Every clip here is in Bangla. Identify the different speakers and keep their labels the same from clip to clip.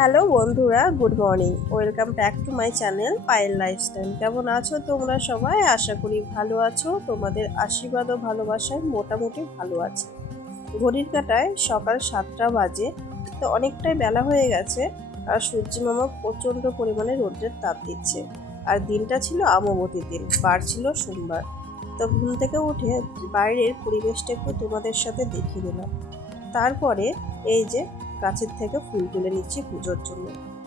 Speaker 1: হ্যালো বন্ধুরা, good morning. Welcome back to my channel Payel lifestyle. কেমন আছো তোমরা সবাই? আশা করি ভালো আছো। তোমাদের আশীর্বাদ ও ভালোবাসায় মোটামুটি ভালো আছে। ঘড়ির কাটায় সকাল সাতটা বাজে, তো অনেকটাই বেলা হয়ে গেছে আর সূর্যি মামা প্রচণ্ড পরিমাণে রোদ্রের তাপ দিচ্ছে। আর দিনটা ছিল আমবতীর দিন, বার ছিল সোমবার। তো ঘুম থেকে উঠে বাইরের পরিবেশটা একটু তোমাদের সাথে দেখিয়ে দিলাম। তারপরে এই যে গাছের থেকে ফুল তুলে নিচ্ছি পুজোর জন্য।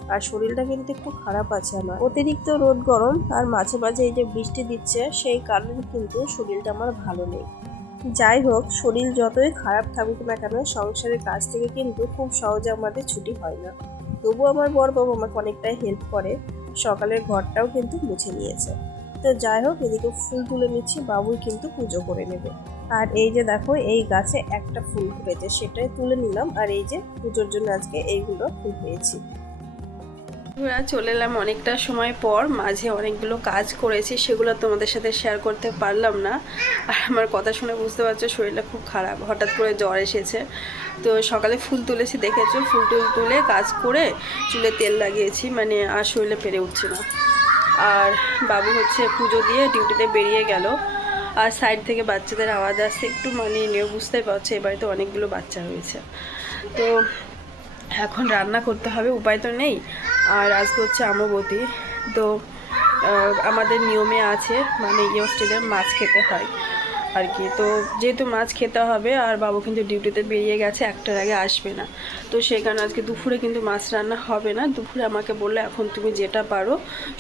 Speaker 1: আর শরীরটা কিন্তু একটু খারাপ আছে আমার। অতিরিক্ত রোদ গরম আর মাঝে মাঝে এই যে বৃষ্টি দিচ্ছে, সেই কারণে কিন্তু শরীরটা আমার ভালো নেই। যাই হোক, শরীর যতই খারাপ থাকুক না কেন, সংসারের কাজ থেকে কিন্তু খুব সহজে আমাদের ছুটি হয় না। তবুও আমার বর বাবু আমাকে অনেকটাই হেল্প করে। সকালের ঘরটাও কিন্তু মুছে নিয়েছে। তো যাই হোক, এদিকে ফুল তুলে নিচ্ছি, বাবুই কিন্তু পুজো করে নেবে। আর এই যে দেখো, এই গাছে একটা ফুল ফুটেছে, সেটাই তুলে নিলাম। আর এই যে পুজোর জন্য আজকে এইগুলো ফুল পেয়েছি।
Speaker 2: আমরা চলে এলাম অনেকটা সময় পর। মাঝে অনেকগুলো কাজ করেছি, সেগুলো তোমাদের সাথে শেয়ার করতে পারলাম না। আর আমার কথা শুনে বুঝতে পারছ, শরীরটা খুব খারাপ। হঠাৎ করে জ্বর এসেছে। তো সকালে ফুল তুলেছি, দেখেছ? ফুল টুল তুলে কাজ করে চুলে তেল লাগিয়েছি মানে আর শরীরে পেরে উঠছে না। আর বাবু হচ্ছে পুজো দিয়ে ডিউটিতে বেরিয়ে গেল। আর সাইড থেকে বাচ্চাদের আওয়াজ আসছে, একটু মানে নিয়েও বুঝতে পারছে এবারে তো অনেকগুলো বাচ্চা হয়েছে তো এখন রান্না করতে হবে, উপায় তো নেই। আর আজকে হচ্ছে আমবতী। তো আমাদের নিয়মে আছে মানে ইয়ে হোস্টেলে মাছ খেতে হয়। আর কি। তো যেহেতু মাছ খেতে হবে, আর বাবু কিন্তু ডিউটিতে বেরিয়ে গেছে, একটার আগে আসবে না। তো সেই কারণে আজকে দুপুরে কিন্তু মাছ রান্না হবে না। দুপুরে আমাকে বলল, এখন তুমি যেটা পারো,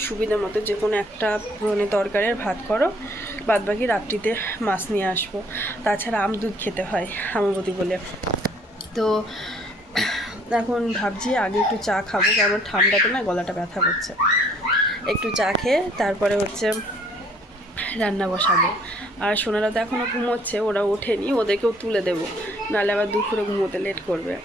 Speaker 2: সুবিধা মতো যে কোনো একটা মানে তরকারির ভাত করো। বাদ বাকি রাত্রিতে মাছ নিয়ে আসব। তাছাড়া আম দুধ খেতে হয় আমবতী বলে। তো এখন ভাবছি আগে একটু চা খাব, কারণ ঠান্ডাতে না গলাটা ব্যথা করছে। একটু চা খেয়ে, তারপরে হচ্ছে রান্না বসাবো। আর সোনারা তো এখনও ঘুমোচ্ছে, ওরা ওঠেনি, ওদেরকেও তুলে দেবো। নাহলে আবার দুপুরে ঘুমোতে লেট করবে।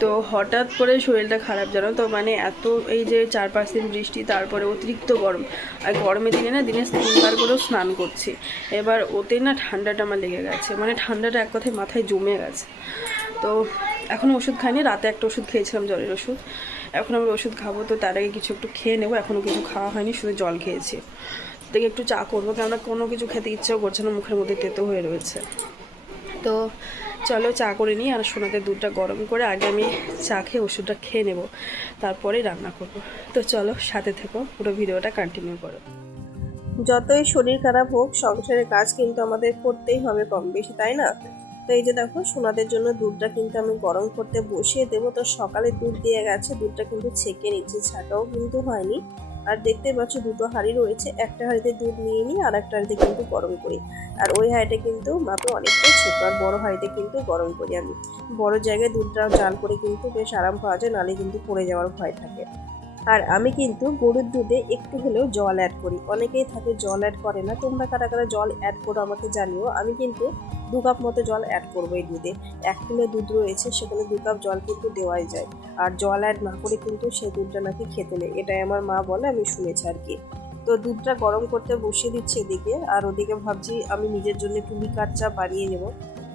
Speaker 2: তো হঠাৎ করে শরীরটা খারাপ জানো তো মানে এত এই যে চার পাঁচ দিন বৃষ্টি, তারপরে অতিরিক্ত গরম। আর গরমের দিনে না, দিনে তিনবার করেও স্নান করছি। এবার ওতে না ঠান্ডাটা আমার লেগে গেছে মানে ঠান্ডাটা এক কথায় মাথায় জমে গেছে। তো এখন ওষুধ খাইনি, রাতে একটা ওষুধ খেয়েছিলাম জলের ওষুধ। এখন আমি ওষুধ খাব, তো তার আগে কিছু একটু খেয়ে নেব এখনও কিছু খাওয়া হয়নি, শুধু জল খেয়েছি। থেকে একটু চা করব, কেননা কোনো কিছু খেতে ইচ্ছেও করছে না, মুখের মধ্যে তেতো হয়ে রয়েছে। তো চলো চা করে নিই, আর সোনাতে দুধটা গরম করে আগে আমি চা খেয়ে ওষুধটা খেয়ে নেব, তারপরে রান্না করব। তো চলো সাথে থেকো, পুরো ভিডিওটা কন্টিনিউ করো।
Speaker 1: যতই শরীর খারাপ হোক, সংসারের কাজ কিন্তু আমাদের করতেই হবে কম বেশি, তাই না? তো এই যে দেখো, সোনাদের জন্য দুধটা কিন্তু আমি গরম করতে বসিয়ে দেবো। তো সকালে দুধ দিয়ে গেছে, দুধটা কিন্তু ছেঁকে নিচ্ছে, ছাটাও কিন্তু হয়নি। আর দেখতে পাচ্ছ দুটো হাঁড়ি রয়েছে, একটা হাঁড়িতে দুধ নিয়ে নিই আর একটা হাঁড়িতে কিন্তু গরম করি। আর ওই হাঁড়িটা কিন্তু মাপে অনেকটাই ছোট আর বড় হাঁড়িতে কিন্তু গরম করি আমি। বড় জায়গায় দুধটা জাল করে কিন্তু বেশ আরাম পাওয়া যায় নালে কিন্তু পড়ে যাওয়ার ভয় থাকে। আর আমি কিন্তু গরুর দুধে একটু হলেও জল অ্যাড করি। অনেকেই থাকে জল অ্যাড করে না, তোমরা কারা কারা জল অ্যাড করো আমাকে জানিও। আমি কিন্তু দু কাপ মতো জল অ্যাড করব এই দুধে। এক কিলো দুধ রয়েছে, সেখানে দু কাপ জল কিন্তু দেওয়াই যায়। আর জল অ্যাড না করে কিন্তু সেই দুধটা নাকি খেতে নেই। এটাই আমার মা বলে, আমি শুনেছি আর কি। তো দুধটা গরম করতে বসিয়ে দিচ্ছি এদিকে, আর ওদিকে ভাবছি আমি নিজের জন্য একটু লিকার চা বানিয়ে নেব।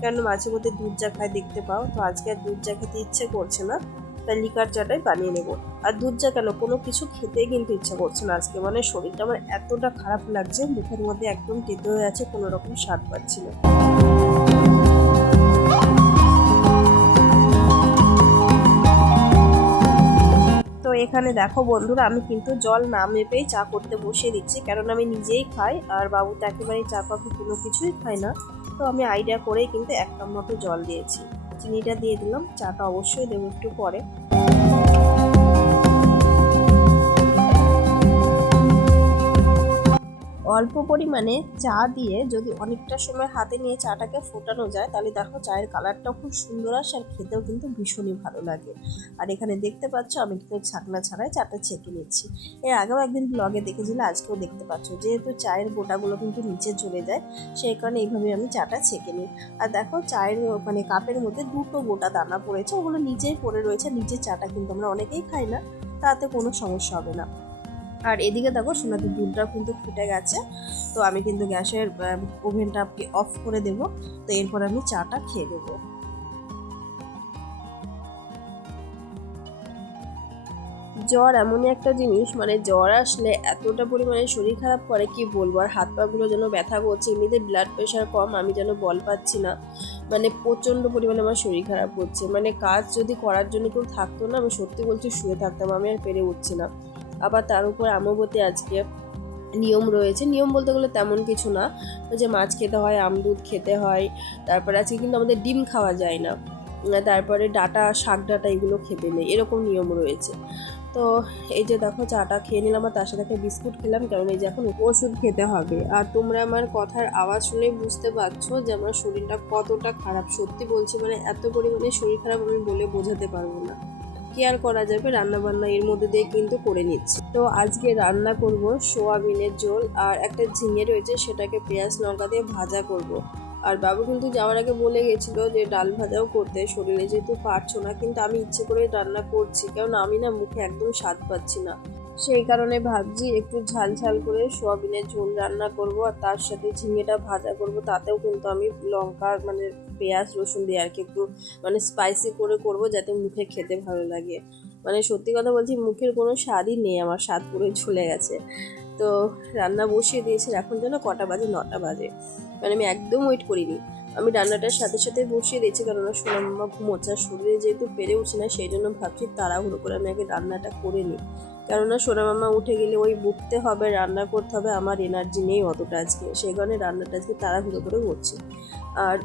Speaker 1: কেন মাঝে মধ্যে দুধ চা খায় দেখতে পাও, তো আজকে আর দুধ চা খেতে ইচ্ছে করছে না। তাই লিকার চাটাই বানিয়ে নেব। আর দুধ চা কেন, কোনো কিছু খেতে কিন্তু ইচ্ছা করছে না আজকে। মানে শরীরটা আমার এতটা খারাপ লাগছে, মুখের মধ্যে একদম তেতো হয়ে আছে, কোনো রকম স্বাদ পাচ্ছি না। তো এখানে দেখো বন্ধুরা, আমি কিন্তু জল না মেপেই চা করতে বসিয়ে দিচ্ছি কারণ আমি নিজেই খাই, আর বাবু তো একেবারেই চা কফি কোনো কিছুই খায় না। তো আমি আইডিয়া করেই কিন্তু এক কাপ মতো জল দিয়েছি। চিনিটা দিয়ে দিলাম। চাটা অবশ্যই দেবো একটু পরে। অল্প পরিমাণে চা দিয়ে যদি অনেকটা সময় হাতে নিয়ে চাটাকে ফোটানো যায়, তাহলে দেখো চায়ের কালারটাও খুব সুন্দর আসে আর খেতেও কিন্তু ভীষণই ভালো লাগে। আর এখানে দেখতে পাচ্ছ আমি কিন্তু ছাকনা ছাড়াই চাটা ছেঁকে নিচ্ছি। এর আগেও একদিন ব্লগে দেখেছিলে, আজকেও দেখতে পাচ্ছ। যেহেতু চায়ের গোটাগুলো কিন্তু নিচে চলে যায়, সেই কারণে এইভাবে আমি চাটা ছেঁকে নিই। আর দেখো চায়ের মানে কাপের মধ্যে দুটো গোটা দানা পড়েছে, ওগুলো নিচেই পড়ে রয়েছে নিচের চাটা কিন্তু আমরা অনেকেই খাই না, তাতে কোনো সমস্যা হবে না। আর এদিকে দেখো সোনাদের দুধটাও কিন্তু ফুটে গেছে। তো আমি কিন্তু গ্যাসের ওভেনটা অফ করে দেবো। তো এরপর আমি চাটা খেয়ে দেবো জ্বর এমনই একটা জিনিস মানে জ্বর আসলে এতটা পরিমাণে শরীর খারাপ করে, কি বলব? আর হাত পাগুলো যেন ব্যথা করছে, এমনিতে ব্লাড প্রেশার কম, আমি যেন বল পাচ্ছি না। মানে প্রচণ্ড পরিমাণে আমার শরীর খারাপ হচ্ছে। মানে কাজ যদি করার জন্য কেউ থাকতো না, আমি সত্যি বলছি শুয়ে থাকতাম, আমি আর পেরে উঠছি না। আবার তার উপর আমবতে আজকে নিয়ম রয়েছে। নিয়ম বলতে গেলে তেমন কিছু না। যে মাছ খেতে হয় আমদুধ খেতে হয়, তারপরে আজকে কিন্তু আমাদের ডিম খাওয়া যায় না। তারপরে ডাটা, শাক ডাটা এগুলো খেতে নেই, এরকম নিয়ম রয়েছে। তো এই যে দেখো, চাটা খেয়ে নিলাম আর তার সাথে একটা বিস্কুট খেলাম, কারণ এই যে এখন ওষুধ খেতে হবে। আর তোমরা আমার কথার আওয়াজ শুনেই বুঝতে পারছ যে আমার শরীরটা কতটা খারাপ। সত্যি বলছি মানে এত পরিমাণে শরীর খারাপ আমি বলে বোঝাতে পারব না। কি আর করা যাবে? রান্না বান্না এর মধ্যে দিয়ে কিন্তু করে নিচ্ছি। তো আজকে রান্না করব সোয়াবিনের ঝোল আর একটা ঝিঙে রয়েছে, সেটাকে পেঁয়াজ লঙ্কা দিয়ে ভাজা করব। আর বাবু কিন্তু যাওয়ার আগে বলে গেছিল যে ডাল ভাজাও করতে, শরীরে যেহেতু পারছ না, কিন্তু আমি ইচ্ছে করে রান্না করছি, কারণ আমি না মুখে একদম স্বাদ পাচ্ছি না। সেই কারণে ভাবছি একটু ঝাল ঝাল করে সোয়াবিনের ঝোল রান্না করব আর তার সাথে ঝিঙেটা ভাজা করব, তাতেও কিন্তু আমি লঙ্কা মানে পেঁয়াজ, রসুন দিয়ে আর কি একটু মানে স্পাইসি করে করব যাতে মুখে খেতে ভালো লাগে। মানে সত্যি কথা বলছি, মুখের কোনো স্বাদই নেই আমার, স্বাদ পুরো চলে গেছে। তো রান্না বসিয়ে দিয়েছি, এখন যেন কটা বাজে, নটা বাজে। মানে আমি একদম ওয়েট করিনি। আমি রান্নাটার সাথে সাথে বসিয়ে দিয়েছি কারণ সোনা মামা ঘুমোচ্ছে। আর শরীরে যেহেতু পেরে উঠছে না, সেই জন্য ভাবছি তাড়াহুড়ো করে আমি আগে রান্নাটা করে নিই। কেননা সোনা মামা উঠে গেলে ওই বুকতে হবে, রান্না করতে হবে, আমার এনার্জি নেই অতটা আজকে। সেই কারণে রান্নাটা আজকে তাড়াহুড়ো করে করছি। আর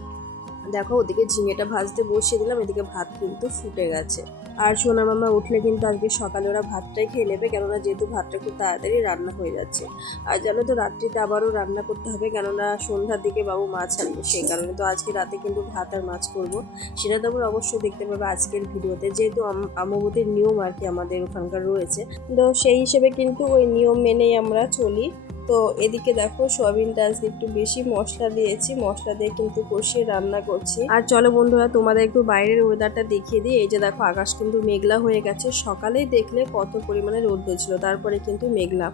Speaker 1: দেখো, ওদিকে ঝিঙেটা ভাজতে বসিয়ে দিলাম, এদিকে ভাত কিন্তু ফুটে গেছে। আর সোনা মামা উঠলে কিন্তু আজকে সকালে ওরা ভাতটাই খেয়ে নেবে, কেননা যেহেতু ভাতটা খুব তাড়াতাড়ি রান্না হয়ে যাচ্ছে। আর জানো তো, রাত্রিতে আবারও রান্না করতে হবে, কেননা সন্ধ্যার দিকে বাবু মাছ আনবে, সেই কারণে তো আজকে রাতে কিন্তু ভাত আর মাছ করব। সেটা তো আমরা অবশ্যই দেখতে পাবে আজকের ভিডিওতে, যেহেতু আমবতির নিয়ম আর কি আমাদের ওখানকার রয়েছে। তো সেই হিসেবে কিন্তু ওই নিয়ম মেনেই আমরা চলি। তো এদিকে দেখো সয়াবিনটা আজকে একটু বেশি মশলা দিয়েছি, মশলা দিয়ে কিন্তু কষিয়ে রান্না করছি। আর চলো বন্ধুরা, তোমাদের একটু বাইরের ওয়েদারটা দেখিয়ে দিই। এই যে দেখো, আকাশ কিন্তু মেঘলা হয়ে গেছে। সকালেই দেখলে কত পরিমাণে রোদ ছিল তারপরে কিন্তু মেঘলা।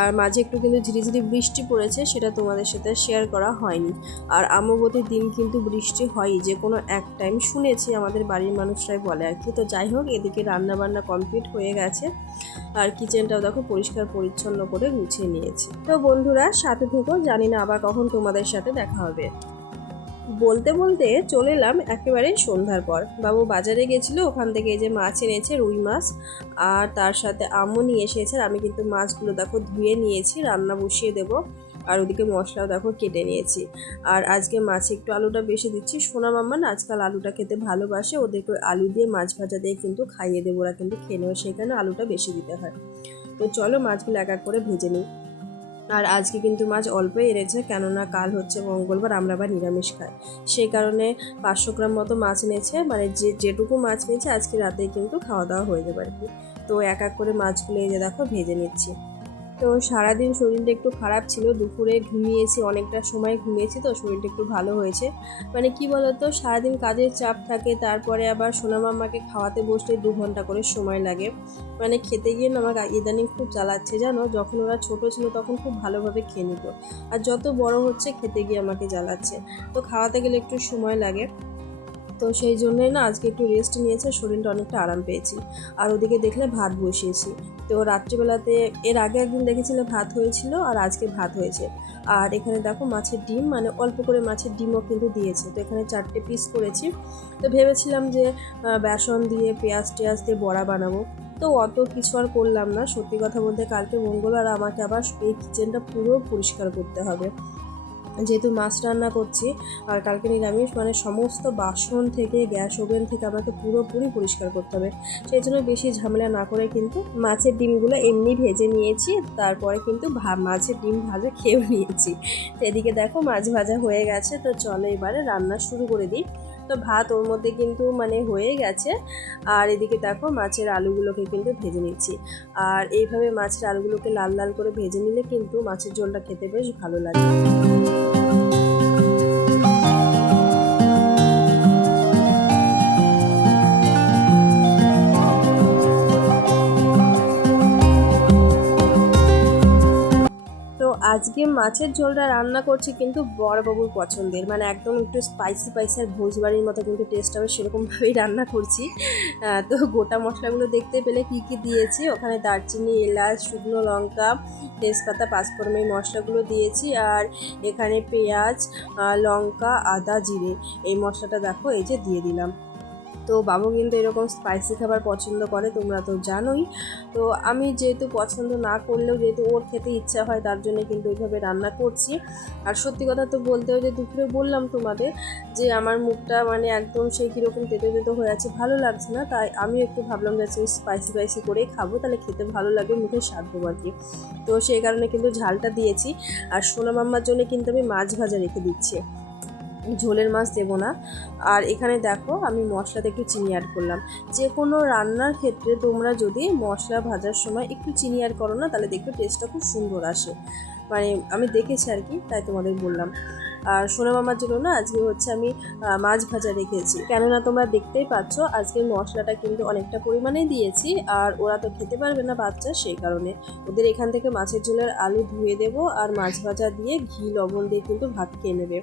Speaker 1: আর মাঝে একটু কিন্তু ঝিরিঝিরি বৃষ্টি পড়েছে, সেটা তোমাদের সাথে শেয়ার করা হয়নি। আর আমবতির দিন কিন্তু বৃষ্টি হয়ই, যে কোনো এক টাইম শুনেছি আমাদের বাড়ির মানুষরাই বলে আর কি। তো যাই হোক, এদিকে রান্নাবান্না কমপ্লিট হয়ে গেছে। আর কিচেনটাও দেখো পরিষ্কার পরিচ্ছন্ন করে গুছিয়ে নিয়েছি। তো বন্ধুরা, সাথে থেকেও জানি না আবার কখন তোমাদের সাথে দেখা হবে। বলতে বলতে চলে এলাম একেবারে সন্ধ্যার পর। বাবু বাজারে গেছিল, ওখান থেকে যে মাছ এনেছে, রুই মাছ, আর তার সাথে আমও নিয়ে এসেছে আমি কিন্তু মাছগুলো দেখো ধুয়ে নিয়েছি, রান্না বসিয়ে দেবো, আর ওদিকে মশলাও দেখো কেটে নিয়েছি। আর আজকে মাছে একটু আলুটা বেশি দিচ্ছি। সোনা মাম্মা না আজকাল আলুটা খেতে ভালোবাসে, ওদেরকে আলু দিয়ে মাছ ভাজা দিয়ে কিন্তু খাইয়ে দেবো, ওরা কিন্তু খেয়ে নেবে সেখানে আলুটা বেশি দিতে হয়। তো চলো মাছগুলো এক এক করে ভেজে নিই। আর আজকে কিন্তু মাছ অল্পই এনেছে, কেননা কাল হচ্ছে মঙ্গলবার, আমরা আবার নিরামিষ খাই। সেই কারণে পাঁচশো গ্রাম মতো মাছ নিয়েছে মানে যে, যেটুকু মাছ নিয়েছে আজকে রাতেই কিন্তু খাওয়া দাওয়া হয়ে যাবে আর কি। তো এক এক করে মাছগুলো এই যে দেখো, ভেজে নিচ্ছি। তো সারাদিন শরীরটা একটু খারাপ ছিল, দুপুরে ঘুমিয়েছি, অনেকটা সময় ঘুমিয়েছি তো শরীরটা একটু ভালো হয়েছে। মানে কি বলতো, সারাদিন কাজের চাপ থাকে, তারপরে আবার সোনা মাম্মাকে খাওয়াতে বসতে দু ঘণ্টা করে সময় লাগে। মানে খেতে গিয়ে না আমার ইদানিং খুব জ্বালাচ্ছে, জানো? যখন ওরা ছোট ছিল তখন খুব ভালোভাবে খেয়ে নিত। আর যত বড় হচ্ছে, খেতে গিয়ে আমাকে জ্বালাচ্ছে। তো খাওয়াতে গেলে একটু সময় লাগে। তো সেই জন্যই না আজকে একটু রেস্ট নিয়েছে, শরীরটা অনেকটা আরাম পেয়েছি। আর ওদিকে দেখলে ভাত বসিয়েছি। তো রাত্রিবেলাতে এর আগে একদিন দেখেছিলে ভাত হয়েছিল আর আজকে ভাত হয়েছে। আর এখানে দেখো মাছের ডিম মানে অল্প করে মাছের ডিমও কিন্তু দিয়েছে। তো এখানে চারটে পিস করেছি। তো ভেবেছিলাম যে বেসন দিয়ে, পেঁয়াজ টেয়াজ দিয়ে বড়া বানাবো। তো অত কিছু আর করলাম না। সত্যি কথা বলতে কালকে মঙ্গলবার আমাকে আবার এই কিচেনটা পুরো পরিষ্কার করতে হবে। যেহেতু মাছ রান্না করছি, আর কালকে নিরামিষ মানে সমস্ত বাসন থেকে, গ্যাস ওভেন থেকে আমাকে পুরোপুরি পরিষ্কার করতে হবে। সেই জন্য বেশি ঝামেলা না করে কিন্তু মাছের ডিমগুলো এমনি ভেজে নিয়েছি, তারপরে কিন্তু মাছের ডিম ভাজা খেয়েও নিয়েছি। এদিকে দেখো মাছ ভাজা হয়ে গেছে, তো চলো এবারে রান্না শুরু করে দিই। তো ভাত ওর মধ্যে কিন্তু মানে হয়ে গেছে। আর এদিকে দেখো মাছের আলুগুলোকে কিন্তু ভেজে নিচ্ছি। আর এইভাবে মাছের আলুগুলোকে লাল লাল করে ভেজে নিলে কিন্তু মাছের ঝোলটা খেতে বেশ ভালো লাগে। আজকে মাছের ঝোলটা রান্না করছি কিন্তু বড়বাবুর পছন্দের। মানে একদম একটু স্পাইসি আর ভোজবাড়ির মতো কিন্তু টেস্ট হবে সেরকমভাবেই রান্না করছি। তো গোটা মশলাগুলো দেখতে পেলে কি কি দিয়েছি? ওখানে দারচিনি, এলাচ, শুকনো লঙ্কা, তেজপাতা, পাঁচফোড়ন এই মশলাগুলো দিয়েছি। আর এখানে পেঁয়াজ লঙ্কা, আদা, জিরে এই মশলাটা দেখো এই যে দিয়ে দিলাম। তো বাবু কিন্তু এরকম স্পাইসি খাবার পছন্দ করে, তোমরা তো জানোই। তো আমি যেহেতু পছন্দ না করলেও যেহেতু ওর খেতে ইচ্ছা হয়, তার জন্য কিন্তু ওইভাবে রান্না করছি। আর সত্যি কথা তো বলতে হয় যে দুপুরে বললাম তোমাদের যে আমার মুখটা মানে একদম সেই কীরকম তেতো তেতো হয়ে আছে, ভালো লাগছে না। তাই আমি একটু ভাবলাম যে স্পাইসি স্পাইসি করেই খাব, তাহলে খেতে ভালো লাগে মুখে স্বাদ দেবো আর কি। তো সেই কারণে কিন্তু ঝালটা দিয়েছি। আর সোনা মাম্মার জন্য কিন্তু আমি মাছ ভাজা রেখে দিচ্ছি। ঝোলের মাছ দেবো না। আর এখানে দেখো আমি মশলাতে একটু চিনি অ্যাড করলাম। যে কোনো রান্নার ক্ষেত্রে তোমরা যদি মশলা ভাজার সময় একটু চিনি অ্যাড করো না, তাহলে দেখবে টেস্টটা খুব সুন্দর আসে। মানে আমি দেখেছি আর কি, তাই তোমাদের বললাম। আর সোনা মামার জন্য না আজকে হচ্ছে আমি মাছ ভাজা রেখেছি। কেননা তোমরা দেখতেই পাচ্ছ, আজকে মশলাটা কিন্তু অনেকটা পরিমাণে দিয়েছি, আর ওরা তো খেতে পারবে না বাচ্চা সেই কারণে। ওদের এখান থেকে মাছের ঝোলের আলু ধুয়ে দেবো, আর মাছ ভাজা দিয়ে ঘি, লবণ দিয়ে কিন্তু ভাত খেয়ে নেবে।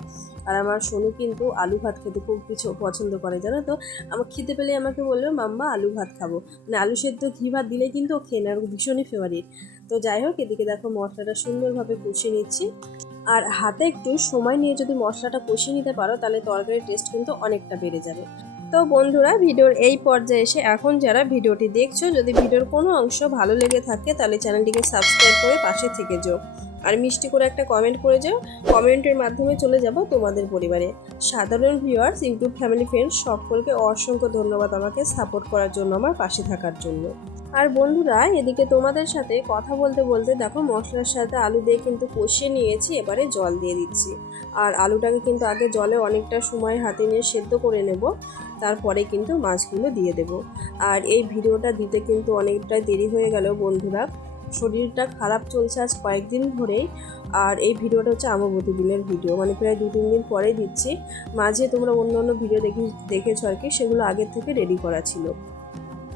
Speaker 1: আর আমার সোনু কিন্তু আলু ভাত খেতে খুব কিছু পছন্দ করে, জানো তো? আমার খেতে পেলে আমাকে বলবে, মাম্মা, আলু ভাত খাব। মানে আলু সেদ্ধ ঘি ভাত দিলে কিন্তু ও খেয়ে নেয় ভীষণই ফেভারিট তো যাই হোক, এদিকে দেখো মশলাটা সুন্দরভাবে কষিয়ে নিচ্ছি। আর হাতে একটু সময় নিয়ে যদি মশলাটা কষিয়ে নিতে পারো, তাহলে তরকারির টেস্ট কিন্তু অনেকটা বেড়ে যাবে। তো বন্ধুরা, ভিডিওর এই পর্যায়ে এসে এখন যারা ভিডিওটি দেখছ, যদি ভিডিওর কোনো অংশ ভালো লেগে থাকে, তাহলে চ্যানেলটিকে সাবস্ক্রাইব করে পাশে থেকে যাও। আর মিষ্টি করে একটা কমেন্ট করে যাও। কমেন্টের মাধ্যমে চলে যাব তোমাদের পরিবারে। সাধারণ ভিউয়ার্স ইউটিউব ফ্যামিলি ফ্রেন্ডস সকলকে অসংখ্য ধন্যবাদ আমাকে সাপোর্ট করার জন্য, আমার পাশে থাকার জন্য। আর বন্ধুরা, এদিকে তোমাদের সাথে কথা বলতে বলতে দেখো, মশলার সাথে আলু দিয়ে কিন্তু কষিয়ে নিয়েছি, এবারে জল দিয়ে দিচ্ছি। আর আলুটাকে কিন্তু আগে জলে অনেকটা সময় হাতে নিয়ে সেদ্ধ করে নেব, তারপরে কিন্তু মাছগুলো দিয়ে দেব। আর এই ভিডিওটা দিতে কিন্তু অনেকটাই দেরি হয়ে গেল বন্ধুরা। শরীরটা খারাপ চলছে আজ কয়েকদিন ধরেই। আর এই ভিডিওটা হচ্ছে আমাবতী দিনের ভিডিও। মানে প্রায় দু, তিন দিন পরেই দিচ্ছি। মাঝে তোমরা অন্য অন্য ভিডিও দেখে, দেখেছ আর কি, সেগুলো আগের থেকে রেডি করা ছিল।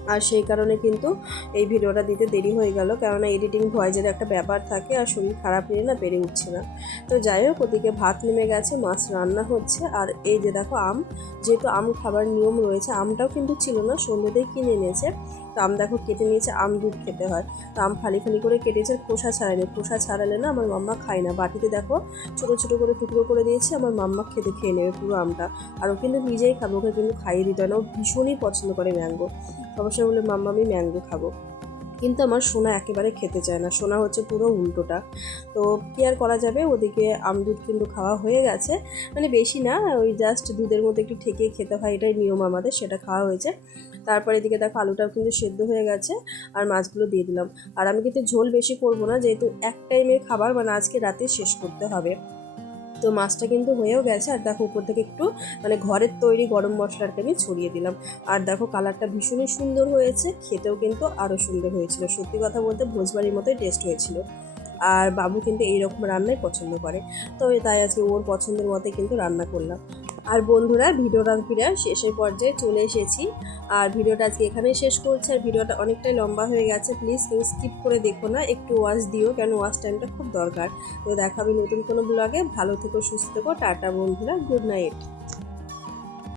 Speaker 1: আর সেই কারণে কিন্তু এই ভিডিওটা দিতে দেরি হয়ে গেল। কেননা এডিটিং ভয়েজের একটা ব্যাপার থাকে আর শরীর খারাপ নিয়ে না পেরে উঠছে না। তো যাই হোক, ওদিকে ভাত নেমে গেছে, মাছ রান্না হচ্ছে। আর এই যে দেখো আম, যেহেতু আম খাবার নিয়ম রয়েছে, আমটাও কিন্তু ছিল না, সন্ধ্যেতেই কিনে এনেছে। তো আম দেখো কেটে নিয়েছে, আম দুধ খেতে হয়। তো আম ফালি ফালি করে কেটেছে, খোসা ছাড়ালে খোসা ছাড়ালে না আমার মাম্মা খায় না। বাটিতে দেখো ছোটো ছোটো করে টুকরো করে দিয়েছে, আমার মাম্মা খেতে খেয়ে নেবে পুরো আমটা। আর ও কিন্তু নিজেই খাব, ওকে কিন্তু খাইয়ে দিতে না। ও ভীষণই পছন্দ করে ম্যাঙ্গো। অবশ্যই বলে, মাম্মা, আমি ম্যাঙ্গো খাব। কিন্তু আমার সোনা একেবারে খেতে চায় না। সোনা হচ্ছে পুরো উল্টোটা। তো কি আর করা যাবে? ওদিকে আম দুধ কিন্তু খাওয়া হয়ে গেছে। মানে বেশি না, ওই জাস্ট দুধের মধ্যে একটু ঠেকিয়ে খেতে হয়, এটাই নিয়ম আমাদের, সেটা খাওয়া হয়েছে। তারপরে এদিকে দেখো আলুটাও কিন্তু সেদ্ধ হয়ে গেছে আর মাছগুলো দিয়ে দিলাম। আর আমি কিন্তু ঝোল বেশি করব না, যেহেতু এক টাইমের খাবার মানে আজকে রাতে শেষ করতে হবে। তো মাছটা কিন্তু হয়েও গেছে। আর দেখো, উপর থেকে একটু মানে ঘরের তৈরি গরম মশলাটা আমি ছড়িয়ে দিলাম। আর দেখো, কালারটা ভীষণই সুন্দর হয়েছে। খেতেও কিন্তু আরও সুন্দর হয়েছিল। সত্যি কথা বলতে, ভোজবাড়ির মতোই টেস্ট হয়েছিল। আর বাবু কিন্তু এইরকম রান্নাই পছন্দ করে। তো তাই আজকে ওর পছন্দের মতে কিন্তু রান্না করলাম। আর বন্ধুরা ভিডিওটা ফিরে শেষের পর্যায়ে চলে এসেছি। আর ভিডিওটা আজকে এখানে শেষ করছি। আর ভিডিওটা অনেকটাই লম্বা হয়ে গেছে। প্লিজ কেউ স্কিপ করে দেখো না, একটু ওয়াচ দিও, কেন ওয়াচ টাইমটা খুব দরকার। তো দেখাবে নতুন কোনো ব্লগে ভালো থেকো, সুস্থ থেকো। টাটা বন্ধুরা গুড নাইট